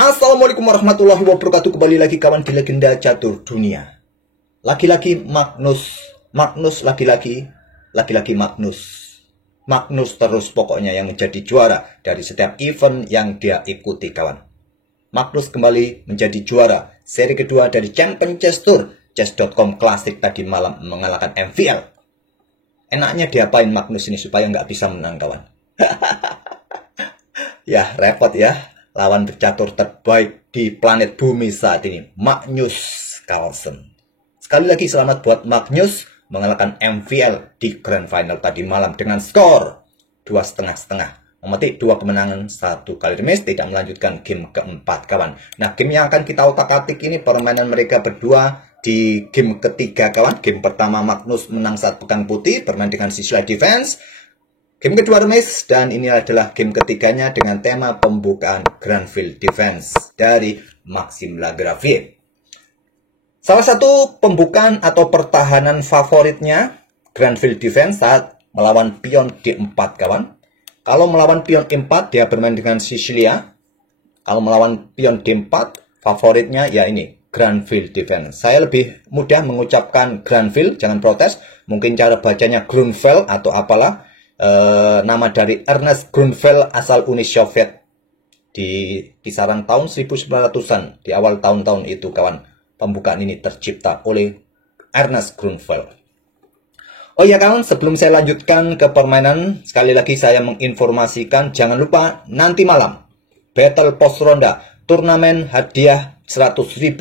Assalamualaikum warahmatullahi wabarakatuh. Kembali lagi kawan di Legenda Catur Dunia. Laki-laki Magnus, Magnus laki-laki, laki-laki Magnus. Magnus terus pokoknya yang menjadi juara dari setiap event yang dia ikuti kawan. Magnus kembali menjadi juara seri kedua dari Champion Chess Tour. Chess.com Classic tadi malam mengalahkan MVL. Enaknya diapain Magnus ini supaya nggak bisa menang kawan? Ya repot ya. Lawan pecatur terbaik di planet bumi saat ini, Magnus Carlsen. Sekali lagi selamat buat Magnus mengalahkan MVL di Grand Final tadi malam dengan skor 2,5-1/2. Memetik 2 kemenangan, 1 kali remis, tidak melanjutkan game keempat kawan. Nah, game yang akan kita utak-atik ini permainan mereka berdua di game ketiga kawan. Game pertama Magnus menang saat pegang putih, bermain dengan Sicily Defense. Game kedua remis, dan ini adalah game ketiganya dengan tema pembukaan Granville Defense dari Maxime Lagravière. Salah satu pembukaan atau pertahanan favoritnya Granville Defense saat melawan pion D4 kawan. Kalau melawan pion E4 dia bermain dengan Sicilia. Kalau melawan pion D4 favoritnya ya ini Granville Defense. Saya lebih mudah mengucapkan Granville, jangan protes. Mungkin cara bacanya Grunfeld atau apalah. Nama dari Ernest Grunfeld asal Uni Soviet di kisaran tahun 1900-an, di awal tahun-tahun itu kawan. Pembukaan ini tercipta oleh Ernest Grunfeld. Oh ya kawan, sebelum saya lanjutkan ke permainan, sekali lagi saya menginformasikan jangan lupa nanti malam Battle Post Ronda turnamen hadiah 100.000.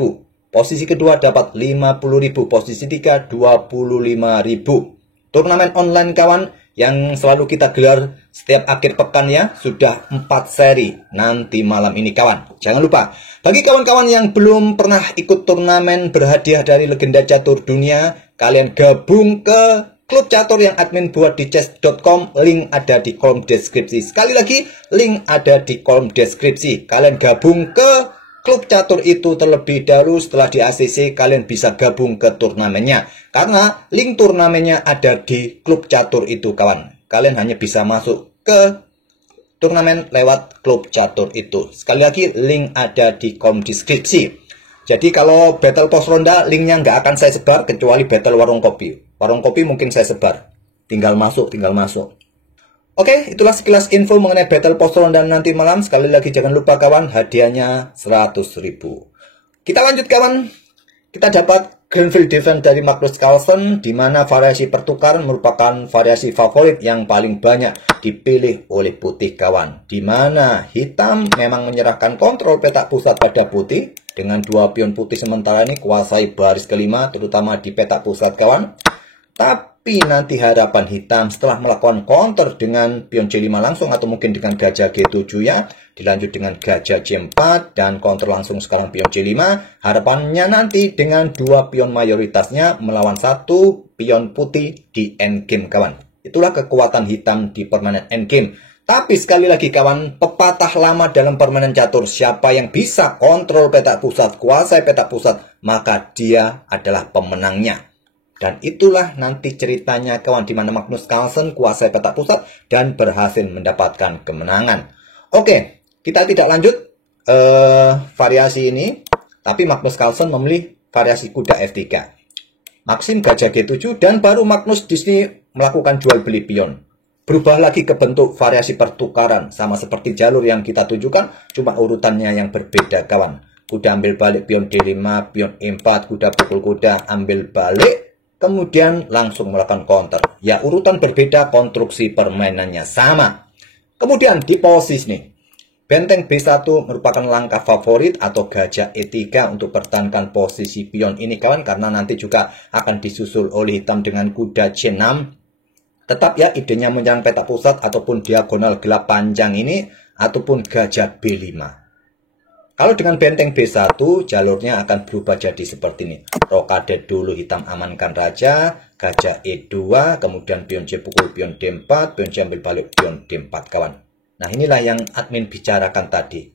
Posisi kedua dapat 50.000, posisi 3 25.000. Turnamen online kawan yang selalu kita gelar setiap akhir pekan ya, sudah 4 seri nanti malam ini kawan. Jangan lupa, bagi kawan-kawan yang belum pernah ikut turnamen berhadiah dari Legenda Catur Dunia, kalian gabung ke klub catur yang admin buat di chess.com, link ada di kolom deskripsi. Sekali lagi, link ada di kolom deskripsi. Kalian gabung ke klub catur itu terlebih dahulu, setelah di ACC kalian bisa gabung ke turnamennya. Karena link turnamennya ada di klub catur itu kawan. Kalian hanya bisa masuk ke turnamen lewat klub catur itu. Sekali lagi link ada di kolom deskripsi. Jadi kalau Battle Post Ronda linknya nggak akan saya sebar kecuali Battle Warung Kopi. Warung Kopi mungkin saya sebar. Tinggal masuk, tinggal masuk. Oke, itulah sekilas info mengenai Battle Post Ronda nanti malam. Sekali lagi jangan lupa kawan, hadiahnya 100.000. Kita lanjut kawan. Kita dapat Granville Defense dari Magnus Carlsen, di mana variasi pertukaran merupakan variasi favorit yang paling banyak dipilih oleh putih kawan. Di mana hitam memang menyerahkan kontrol petak pusat pada putih dengan 2 pion putih sementara ini kuasai baris kelima terutama di petak pusat kawan. Tapi nanti harapan hitam setelah melakukan counter dengan pion C5 langsung atau mungkin dengan gajah G7 ya, dilanjut dengan gajah C4 dan counter langsung sekarang pion C5. Harapannya nanti dengan 2 pion mayoritasnya melawan 1 pion putih di endgame kawan. Itulah kekuatan hitam di permainan endgame. Tapi sekali lagi kawan, pepatah lama dalam permainan catur, siapa yang bisa kontrol petak pusat, kuasai petak pusat, maka dia adalah pemenangnya. Dan itulah nanti ceritanya kawan, di mana Magnus Carlsen kuasai petak pusat dan berhasil mendapatkan kemenangan. Oke, kita tidak lanjut variasi ini, tapi Magnus Carlsen memilih variasi kuda F3. Maxim gajah G7 dan baru Magnus di sini melakukan jual beli pion. Berubah lagi ke bentuk variasi pertukaran, sama seperti jalur yang kita tunjukkan, cuma urutannya yang berbeda kawan. Kuda ambil balik pion D5, pion E4, kuda pukul kuda ambil balik, kemudian langsung melakukan counter. Ya, urutan berbeda, konstruksi permainannya sama. Kemudian di posisi nih, benteng B1 merupakan langkah favorit atau gajah E3 untuk pertahankan posisi pion ini kawan, karena nanti juga akan disusul oleh hitam dengan kuda C6. Tetap ya, idenya menyerang petak pusat ataupun diagonal gelap panjang ini, ataupun gajah B5. Kalau dengan benteng B1, jalurnya akan berubah jadi seperti ini. Rokade dulu, hitam amankan raja, gajah E2, kemudian pion C pukul pion D4, pion C ambil balik pion D4 kawan. Nah, inilah yang admin bicarakan tadi.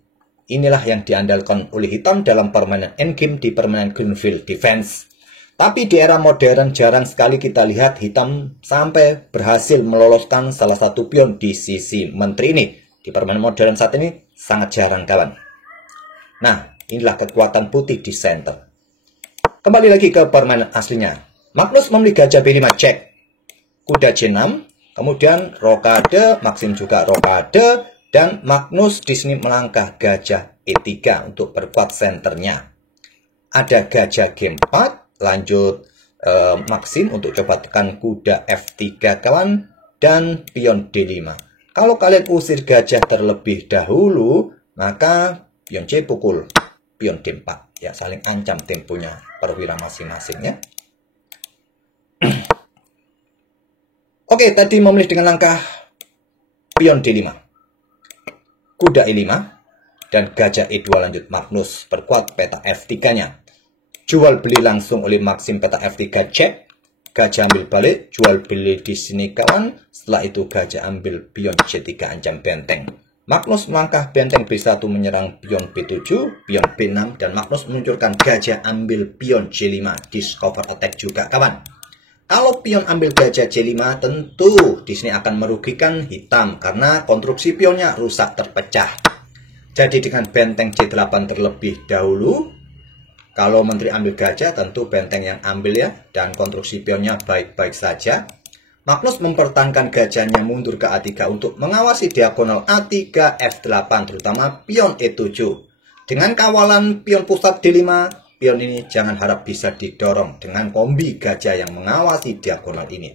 Inilah yang diandalkan oleh hitam dalam permainan endgame di permainan Granville Defense. Tapi di era modern jarang sekali kita lihat hitam sampai berhasil meloloskan salah satu pion di sisi menteri ini. Di permainan modern saat ini sangat jarang kawan. Nah, inilah kekuatan putih di center. Kembali lagi ke permainan aslinya. Magnus memilih gajah B5 cek, kuda C6, kemudian rokade, Maxim juga rokade, dan Magnus di sini melangkah gajah E3 untuk perkuat senternya. Ada gajah G4, lanjut Maxim untuk coba tekan kuda F3 kawan, dan pion D5. Kalau kalian usir gajah terlebih dahulu, maka pion C pukul pion D4. Ya, saling ancam temponya perwira masing-masing ya. Oke, tadi memilih dengan langkah pion D5, kuda E5, dan gajah E2 lanjut Magnus perkuat peta F3-nya. Jual beli langsung oleh Maxim peta F3 cek, gajah ambil balik, jual beli di sini kawan. Setelah itu gajah ambil pion C3 ancam benteng. Magnus melangkah benteng B1 menyerang pion B7, pion B6, dan Magnus meluncurkan gajah ambil pion C5, discover attack juga kawan. Kalau pion ambil gajah C5 tentu di sini akan merugikan hitam karena konstruksi pionnya rusak terpecah. Jadi dengan benteng C8 terlebih dahulu, kalau menteri ambil gajah tentu benteng yang ambil ya, dan konstruksi pionnya baik-baik saja. Magnus mempertahankan gajahnya mundur ke A3 untuk mengawasi diagonal A3 F8 terutama pion E7. Dengan kawalan pion pusat D5, pion ini jangan harap bisa didorong dengan kombi gajah yang mengawasi diagonal ini.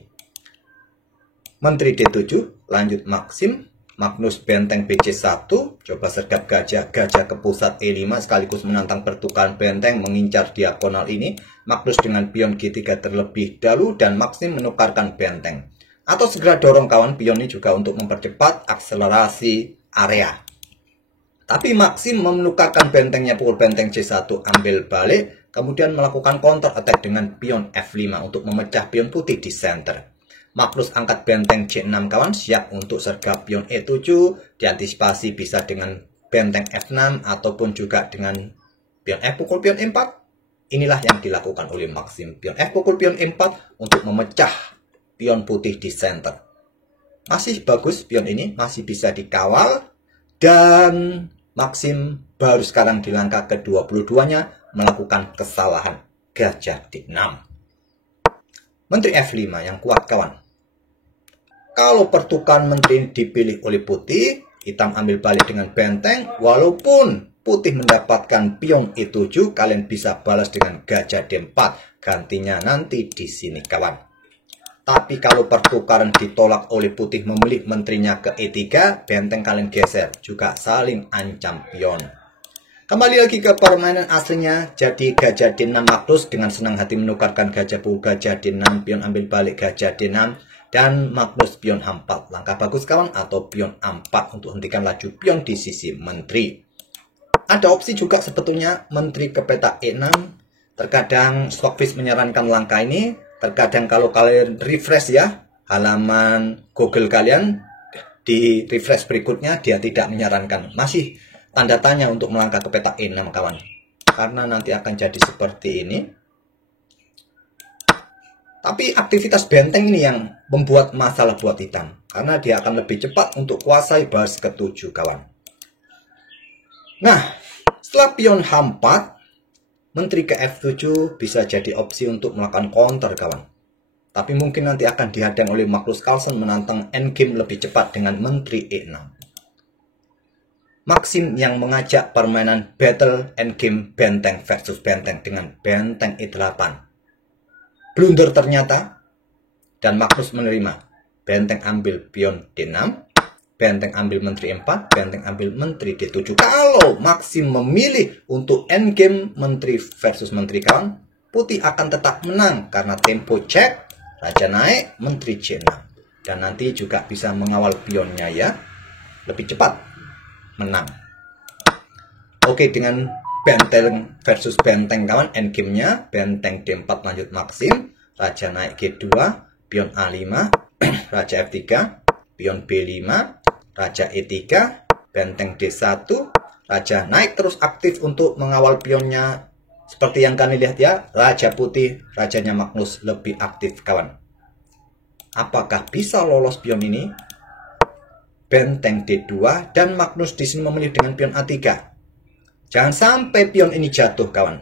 Menteri D7, lanjut Maxim, Magnus benteng BC1, coba sergap gajah ke pusat E5 sekaligus menantang pertukaran benteng mengincar diagonal ini. Magnus dengan pion G3 terlebih dahulu dan Maxim menukarkan benteng. Atau segera dorong kawan pion ini juga untuk mempercepat akselerasi area. Tapi Maxim menukarkan bentengnya pukul benteng C1 ambil balik, kemudian melakukan counter attack dengan pion F5 untuk memecah pion putih di center. Magnus angkat benteng C6 kawan, siap untuk sergap pion E7, diantisipasi bisa dengan benteng F6 ataupun juga dengan pion F pukul pion E4. Inilah yang dilakukan oleh Maxim. Pion F pukul pion E4 untuk memecah pion putih di center. Masih bagus pion ini, masih bisa dikawal. Dan Maxim baru sekarang di langkah ke-22-nya melakukan kesalahan gajah D6. Menteri F5 yang kuat kawan. Kalau pertukaran menteri dipilih oleh putih, hitam ambil balik dengan benteng, walaupun putih mendapatkan pion E7, kalian bisa balas dengan gajah D4. Gantinya nanti di sini kawan. Tapi kalau pertukaran ditolak oleh putih memilih menterinya ke E3, benteng kalian geser. Juga saling ancam pion. Kembali lagi ke permainan aslinya. Jadi gajah D6 Magnus dengan senang hati menukarkan gajah pukul gajah D6, pion ambil balik gajah D6. Dan Magnus pion A4. Langkah bagus kawan, atau pion A4 untuk hentikan laju pion di sisi menteri. Ada opsi juga sebetulnya menteri ke peta E6. Terkadang Stockfish menyarankan langkah ini. Terkadang kalau kalian refresh ya halaman Google kalian, di refresh berikutnya dia tidak menyarankan. Masih tanda tanya untuk melangkah ke peta E6 kawan. Karena nanti akan jadi seperti ini. Tapi aktivitas benteng ini yang membuat masalah buat hitam. Karena dia akan lebih cepat untuk kuasai baris ke-7 kawan. Nah, setelah pion H4, menteri ke F7 bisa jadi opsi untuk melakukan counter kawan. Tapi mungkin nanti akan dihadang oleh Magnus Carlsen menantang endgame lebih cepat dengan menteri E6. Maxim yang mengajak permainan battle endgame benteng versus benteng dengan benteng E8. Blunder ternyata, dan Magnus menerima. Benteng ambil pion D6, benteng ambil menteri E4, benteng ambil menteri D7. Kalau Maxim memilih untuk endgame menteri versus menteri kawan, putih akan tetap menang karena tempo cek, raja naik, menteri C6. Dan nanti juga bisa mengawal pionnya ya, lebih cepat menang. Oke, dengan benteng versus benteng kawan, endgame-nya benteng D4 lanjut Maxim, raja naik G2, pion A5, raja F3, pion B5, raja E3, benteng D1, raja naik terus aktif untuk mengawal pionnya. Seperti yang kalian lihat ya, raja putih, rajanya Magnus lebih aktif kawan. Apakah bisa lolos pion ini? Benteng D2 dan Magnus di sini memilih dengan pion A3. Jangan sampai pion ini jatuh, kawan.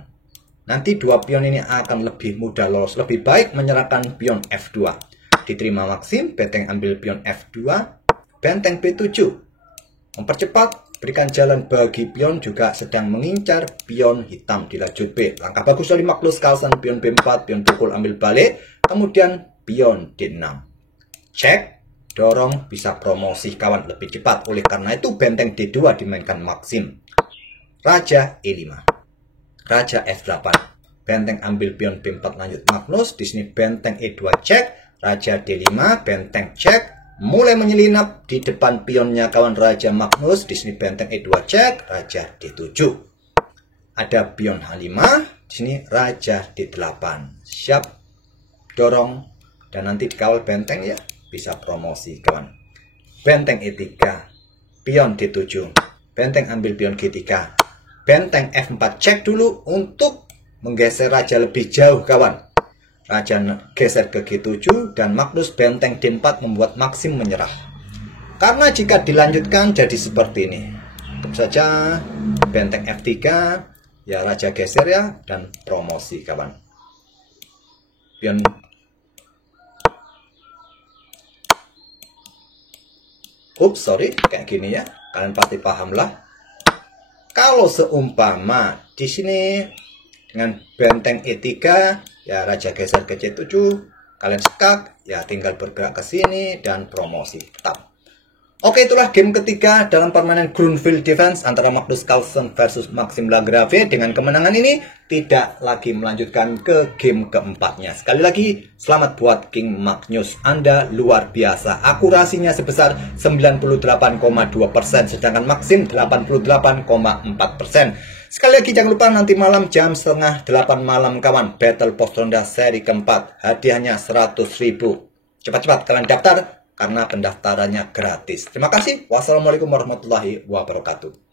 Nanti dua pion ini akan lebih mudah lolos. Lebih baik menyerahkan pion F2. Diterima Maxim, benteng ambil pion F2, benteng B7. Mempercepat, berikan jalan bagi pion juga sedang mengincar pion hitam di lajur B. Langkah bagus dari Magnus Carlsen, pion B4, pion pukul ambil balik, kemudian pion D6. Cek, dorong, bisa promosi kawan lebih cepat. Oleh karena itu benteng D2 dimainkan Maxim. Raja E5, Raja F8, benteng ambil pion B4 lanjut Magnus. Di sini benteng E2 cek, Raja D5, benteng cek, mulai menyelinap di depan pionnya kawan Raja Magnus. Di sini benteng E2 cek, Raja D7. Ada pion H5, di sini Raja D8. Siap dorong dan nanti dikawal benteng ya, bisa promosi kawan. Benteng E3, pion D7, benteng ambil pion G3. Benteng F4 cek dulu untuk menggeser raja lebih jauh kawan. Raja geser ke G7 dan Magnus benteng D4 membuat Maxim menyerah. Karena jika dilanjutkan jadi seperti ini. Tentu saja benteng F3 ya raja geser ya dan promosi kawan. Pion sorry, kayak gini ya. Kalian pasti paham lah. Kalau seumpama di sini dengan benteng E3 ya raja geser ke C7, kalian sekak ya tinggal bergerak ke sini dan promosi tetap. Oke, itulah game ketiga dalam permainan Grunfeld Defense antara Magnus Carlsen versus Maxim Lagrave. Dengan kemenangan ini tidak lagi melanjutkan ke game keempatnya. Sekali lagi selamat buat King Magnus, Anda luar biasa. Akurasinya sebesar 98,2%, sedangkan Maxim 88,4%. Sekali lagi jangan lupa nanti malam jam setengah 8 malam kawan, Battle Post Ronda seri keempat. Hadiahnya 100.000. Cepat-cepat kalian daftar karena pendaftarannya gratis. Terima kasih. Wassalamualaikum warahmatullahi wabarakatuh.